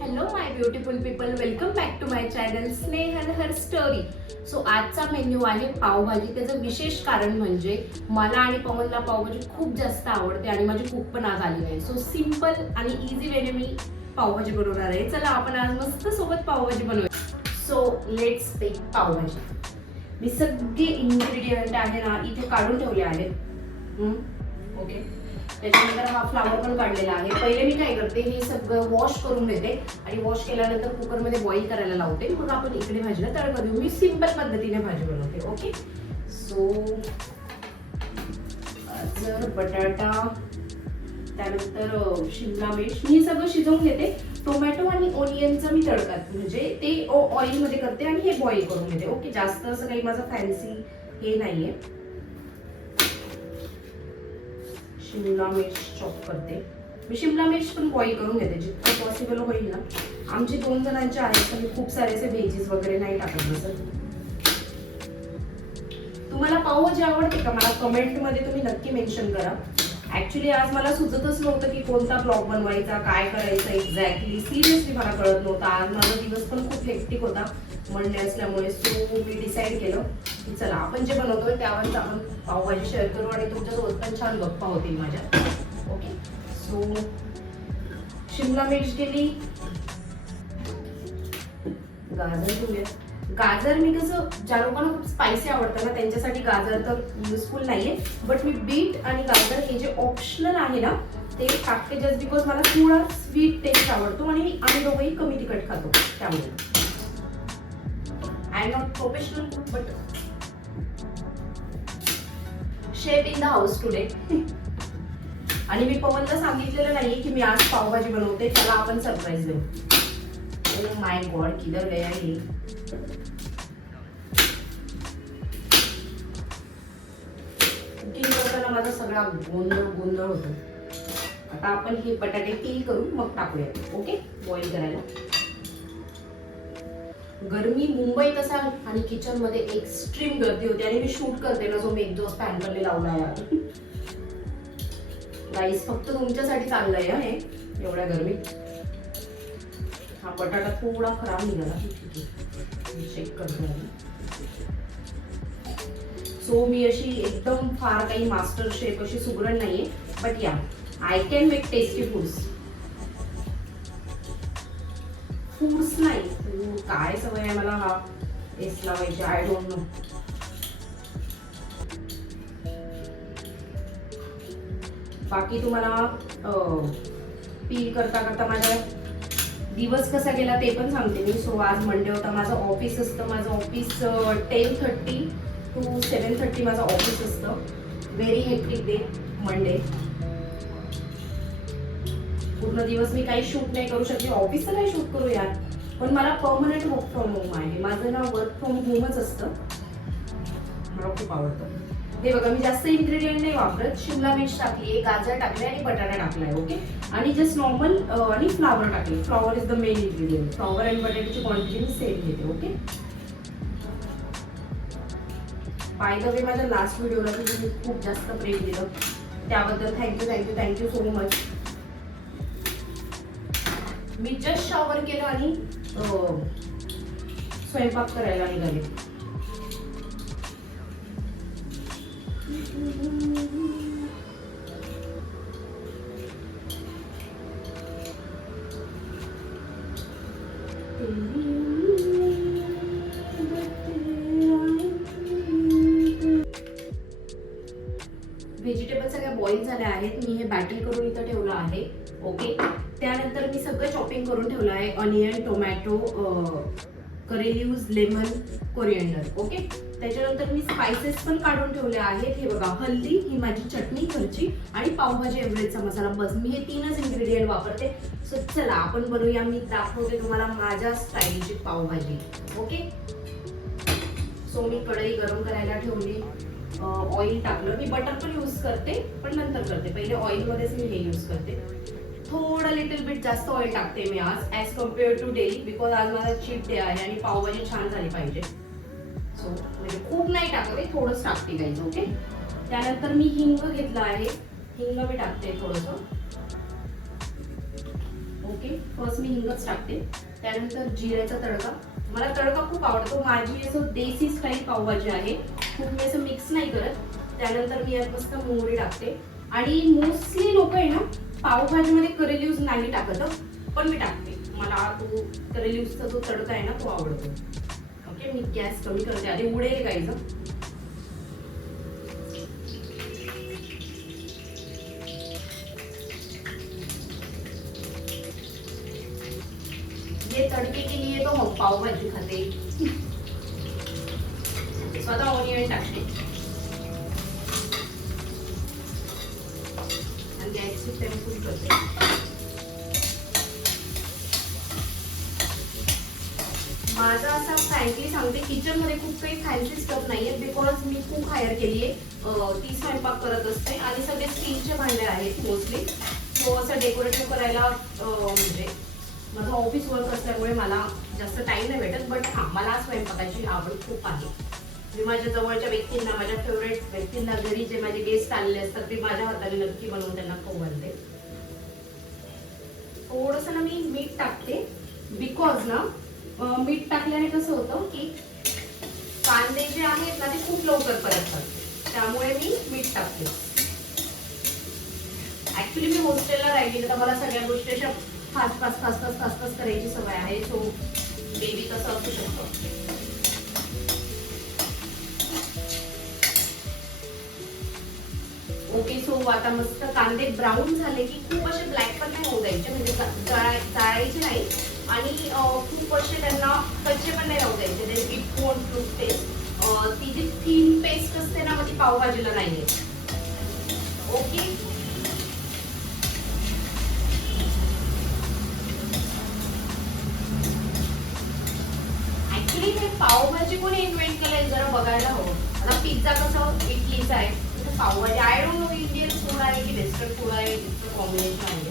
Hello my beautiful people, welcome back to my channel Snehal her story. So आजचा menu आहे पावभाजी. त्याचं विशेष कारण म्हणजे मला आणि पवनला पावभाजी खूप जास्त आवडते आणि माझी कुक पण आज आली आहे. सो सिंपल आणि इझी वेने मी पावभाजी बनवणार आहे. चला आपण आज मस्त सोबत पावभाजी बनवूया. So let's make pav bhaji. मी सगळे इन्ग्रेडियंट आहे ना इथे काढून ठेवले आहेत. ओके, त्याच्यानंतर हा फ्लावर पण काढलेला आहे. पहिले मी काय करते, हे सगळं वॉश करून घेते आणि वॉश केल्यानंतर कुकरमध्ये बॉईल करायला लावते. मग आपण इकडे भाजीला तडका देऊ. मी सिंपल पद्धतीने भाजी बनवते. ओके, सो गाजर, बटाटा, त्यानंतर शिमला मिर्च मी सगळं शिजवून घेते. टोमॅटो आणि ओनियनचा मी तडका म्हणजे ते ऑइल मध्ये करते आणि हे बॉईल करून घेते. ओके, जास्त असं काही माझं फॅन्सी हे नाहीये. शिमला मिर्च चॉप करते. मी शिमला मिर्च पण बॉईल करून घेते जितकं पॉसिबल होईल ना. आमचे 2 जणांचे आहेत तर मी खूप सारे असे व्हेजीस वगैरे नाही टाकत बसत. तुम्हाला पावभाजी आवडते का? मला कमेंट मध्ये तुम्ही नक्की मेन्शन करा. ऍक्च्युली आज मला सुचतच नव्हतं की कोणता ब्लॉग बनवायचा, काय करायचं एक्झॅक्टली. सिरियसली मला कळत नव्हतं. आज माझा दिवस पण खूप हेक्टिक होता मंडे असल्यामुळे. सो मी डिसाईड केलं की चला आपण जे बनवतोय त्यावरच आपण पावभाजी शेअर करू आणि तुमच्यासोबत पण छान गप्पा होतील माझ्या. ओके, सो शिमला मिर्च केली, गाजर घेऊया. गाजर मी कसं, ज्या लोकांना खूप स्पायसी आवडतं ना त्यांच्यासाठी गाजर तर युजफुल नाहीये. बट मी बीट आणि गाजर हे जे ऑप्शनल आहे ना ते टाकते जस्ट बिकॉज मला थोडा स्वीट टेस्ट आवडतो आणि आम्ही दोघंही कमी तिखट खातो. त्यामुळे I am not professional cook but chef in the house today. आणि मी पवनला सांगितलेलं नाहीये की मी आज पावभाजी बनवते, त्याला आपण सरप्राईज देऊ. ओ माय गॉड, किधर गया हे? कुकिंग करताना माझा सगळा गोंधळ होतो. आता आपण हे बटाटे पील करून मग टाकूया. ओके, बॉईल करायला. गरमी मुंबईत असाल आणि किचन मध्ये एक्स्ट्रीम गर्दी होती आणि मी शूट करते ना, जो मी एक्झॉस्ट फॅन पण लावला यार गाईस, फक्त तुमच्यासाठी चाललंय हे एवढ्या गरमीत. हा बटाटा थोडा खराब निघाला, चेक करते. सो मी अशी एकदम फार काही मास्टर शेफ अशी सुगरण नाहीये, बट या I can make tasty foods नाही. काय सवय आहे मला हा टेस्ट लावायची, आय डोंट नो. बाकी तुम्हाला पील करता करता माझा दिवस कसा गेला ते पण सांगते मी. सो आज मंडे होता, माझं ऑफिस असतं. माझं ऑफिस 10:30 to 7:30 माझं ऑफिस असतं. Very hectic day Monday. पूर्ण दिवस मी काही शूट नाही करू शकते. ऑफिसचं नाही शूट करू यार, पण मला परमनंट वर्क फ्रॉम होम आहे. माझं ना वर्क फ्रॉम होमच असतं. मला खूप आवडतं. हे बघा, मी जास्त इन्ग्रेडियंट नाही वापरत. शिमला मिर्च टाकली, गाजर टाकले आणि बटाटा टाकलाय. ओके, आणि जस्ट नॉर्मल आणि फ्लावर टाकले. Flower is the main ingredient. Flower आणि बटाट्याची क्वांटिटी मी सेम घेते. ओके, बाय द वे माझ्या लास्ट व्हिडिओला तुम्ही खूप जास्त प्रेम दिलं त्याबद्दल थँक्यू सो मच. मी जस्ट शॉवर केलं आणि स्वयंपाक करायला निघाले. व्हेजिटेबल सगळ्या बॉईल झाल्या आहेत. मी हे बॅटर करून इथं ठेवलं आहे. ओके, त्यानंतर मी सगळं चॉपिंग करून ठेवलं आहे. Onion, tomato, curry leaves, lemon, coriander. Okay, त्याच्यानंतर मी स्पाइसेस पण काढून ठेवले आहेत. हे बघा, हल्दी, ही माझी चटणी घरची आणि पावभाजी एव्हरेजचा मसाला. बस मी हे 3च इन्ग्रेडियंट वापरते. सो चला आपण बनवूया. मी दाखवते तुम्हाला माझ्या स्टाईलची पावभाजी. ओके, सो मी कढई गरम करायला ठेवली. ऑइल टाकलं. मी बटर पण यूज करते पण नंतर करते. पहिले ऑइल मध्येच मी हे यूज करते. थोडं लिटिल बिट जास्त ऑइल टाकते मी आज as compare to daily, because आज माझा चीट डे आहे आणि पावभाजी छान झाली पाहिजे. सो म्हणजे खूप नाही टाकते, थोडंच टाकते गाईज. ओके, त्यानंतर मी हिंग घेतला आहे. हिंग मी टाकते थोडंसं. ओके, फर्स्ट मी हिंगच टाकते. त्यानंतर जिऱ्याचा तडका. मला तडका खूप आवडतो. माझी असं देसी स्टाईल पावभाजी आहे, खूप मी असं मिक्स नाही करत. त्यानंतर मी यात मस्त मोहरी टाकते. आणि मोस्टली लोक आहे ना पावभाजीमध्ये करेल यूज नाही टाकत, पण मी टाकते. मला तो करेल यूजचा जो तडका आहे ना तो आवडतो. ओके, मी गॅस कमी करते, आधी उडेल गाईचं. ये तड़के के लिए तो हम पाव भाजी खाते. स्वतः ऑनियन टाकते आणि गॅसची फ्लेम फुल करते. माझा असा फ्रँकली सांगते, किचन मध्ये खूप काही फॅन्सी स्टफ नाहीये, बिकॉज मी कुक हायर केली आहे. ती स्वयंपाक करत असते आणि सगळे स्टीलचे भांडे आहेत मोस्टली. सो असं डेकोरेटिव्ह करायला म्हणजे माझं ऑफिस वर्क असल्यामुळे मला जास्त टाइम नाही भेटत. बट हां, मला स्वयंपाकाची आवड खूप आहे. मी माझ्या जवळच्या व्यक्तींना, माझ्या फेवरेट व्यक्तींना, घरी जे माझे गेस्ट आलेले असतात ते माझ्या हाताने नक्की बनवून त्यांना खाऊ घालते. थोडंसं ना मी मीठ टाकते, बिकॉज ना मीठ टाकल्याने कसं होतं की कांदे जे आहेत ना ते खूप लवकर परततात, त्यामुळे मी मीठ टाकते. ऍक्च्युली मी हॉस्टेलला राहिली तर मला सगळ्या गोष्टी अशा फास्ट करायची सवय आहे. सो बेबी तसं असू शकतो. ओके, सो आता मस्त कांदे ब्राऊन झाले की खूप असे ब्लॅक पण नाही होऊ द्यायचे, म्हणजे जाळायचे नाही आणि खूप असे त्यांना कच्चे पण नाही राहू द्यायचे. ते इट वोंट लुक टेस्ट. ती जी थीन पेस्ट असते ना मग ती पावभाजीला नाहीये. ओके, हे पावभाजी कोणी इन्व्हेंट केलंय जरा बघायला हवं. आता पिझ्झा कसं इडलीचा आहे, pav bhaji I don't know Indian food आहे की वेस्टर्न फूड आहे, कॉम्बिनेशन आहे.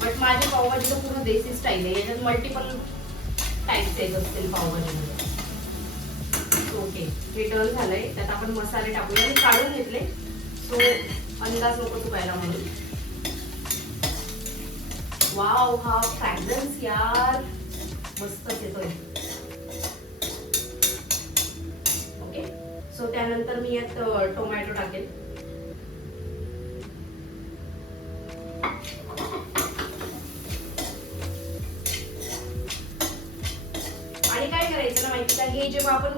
बट माझी पावभाजीचं पूर्ण देसी स्टाईल आहे, याच्यात मल्टिपल टाईप्स येत असतील पावभाजीमध्ये. ओके, हे डन झालंय. त्यात आपण मसाले टाकूया. मी काढून घेतले, सो अंदाज नको चुकायला म्हणून. वाव, हा फ्रॅग्रन्स यार मस्तच येतोय. सो त्यानंतर मी यात टोमॅटो टाकेल. आणि काय करायचं ना माहिती का, हे जेव्हा आपण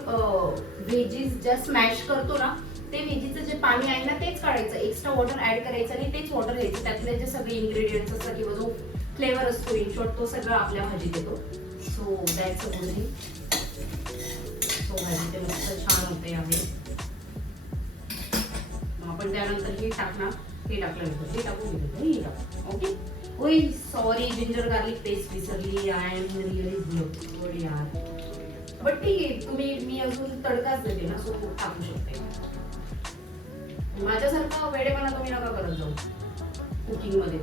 व्हेजीस जस्ट मॅश करतो ना, ते व्हेजीचं जे पाणी आहे ना तेच काढायचं, एक्स्ट्रा वॉटर ऍड करायचं आणि तेच वॉटर घ्यायचं. त्यातले जे सगळे इन्ग्रेडियंट्स असतात किंवा जो फ्लेवर असतो इन शॉर्ट तो सगळा आपल्या भाजीत येतो. So that's a good thing. So भाजी ते मस्त छान होते आहे. आपण त्यानंतर हे टाकणार, हे टाकल्यानंतर हे टाकून घेतो, हे टाकू. ओके, ओय सॉरी, जिंजर गार्लिक पेस्ट विसरली. आय एम रिअली गुड यार. बट ठीक आहे, तुम्ही मी अजून तडकाच देते ना, सो टाकू शकते. माझ्यासारखा वेडेपणा तुम्ही नका करत जाऊ कुकिंग मध्ये.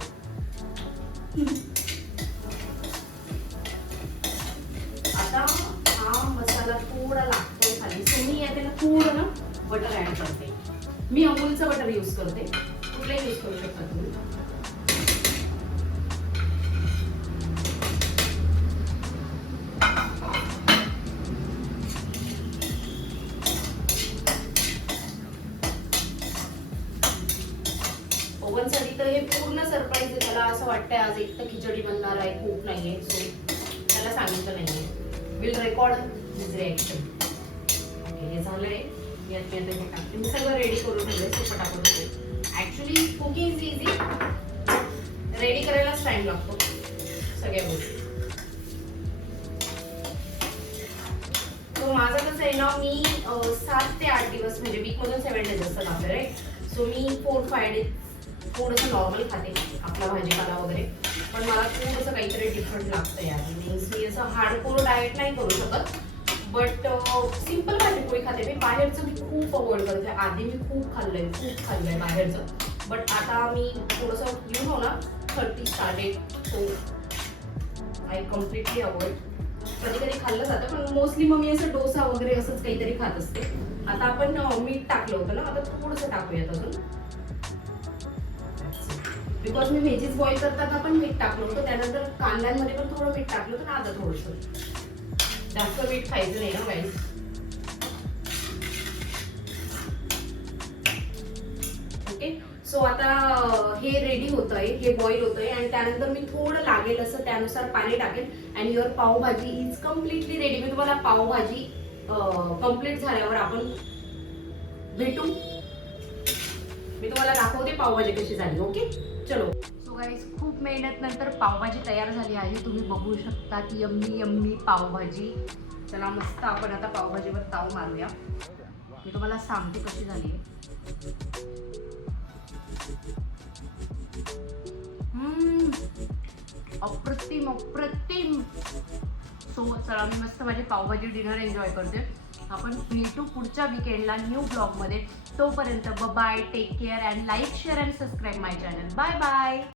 आता हा मसाला थोडा लागतो खाली, सो मी यात थोडं ना बटर ऍड करते. मी अमूलचं बटर यूज करते, कुठलंही यूज करू शकता तुम्ही. ओव्हनसाठी तर हे पूर्ण सरप्राईज आहे. त्याला असं वाटतंय आज एक तर खिचडी बनणार आहे, खूप नाहीये, सो त्याला सांगितलं नाहीये. Will record this reaction. Okay, हे झालंय. यात मी आता हे टाकते. मी सगळं रेडी करून ठेवलंय, ते पटापट होते. Actually cooking is easy, ready करायलाच टाइम लागतो सगळ्या गोष्टी. सो माझं कसं आहे ना, मी 7 ते 8 दिवस म्हणजे वीकमधून 7 डेज असतात आपले, राईट. सो मी 4-5 डेज थोडंसं नॉर्मल खाते, आपला भाजीपाला वगैरे. पण मला थोडंसं काहीतरी डिफरंट लागतं यार. मीन्स मी असं हार्डकोर डाएट नाही करू शकत, बट सिंपल भाजीपोळी खाते मी. बाहेरचं मी खूप अवॉइड करते. आधी मी खूप खाल्लंय बाहेरचं, बट आता मी थोडंसं ना 30 started, so I completely avoid. कधी कधी खाल्लं जातं, पण मोस्टली मग मी असं डोसा वगैरे असंच काहीतरी खात असते. आता आपण मीठ टाकलं होतं ना, आता थोडंसं टाकूयात अजून. बिकॉज मी व्हेजीस बॉईल करताना पण मीठ टाकलं होतं, त्यानंतर कांद्यांमध्ये पण थोडं मीठ टाकलं होतं ना, आता थोडंसं. जास्त मीठ खायचं नाही ना गाईस. ओके, सो आता हे रेडी होत आहे, हे बॉईल होत आहे आणि त्यानंतर मी थोडं लागेल असं त्यानुसार पाणी टाकेल आणि your pav bhaji is completely ready. मी तुम्हाला पावभाजी कम्प्लीट झाल्यावर आपण भेटू, मी तुम्हाला दाखवते पावभाजी कशी झाली. ओके चलो. सो गाईस, खूप मेहनत नंतर पावभाजी तयार झाली आहे. तुम्ही बघू शकता की यम्मी यम्मी पावभाजी. चला मस्त आपण आता पावभाजीवर ताव मारूया. मी तुम्हाला सांगते कशी झाली आहे. अप्रतिम अप्रतिम. सो चला, मी मस्त माझी पावभाजी डिनर एन्जॉय करते. आपण भेटू पुढच्या वीकेंडला न्यू ब्लॉगमध्ये. तोपर्यंत bye, take care and like, share and subscribe my channel. Bye bye.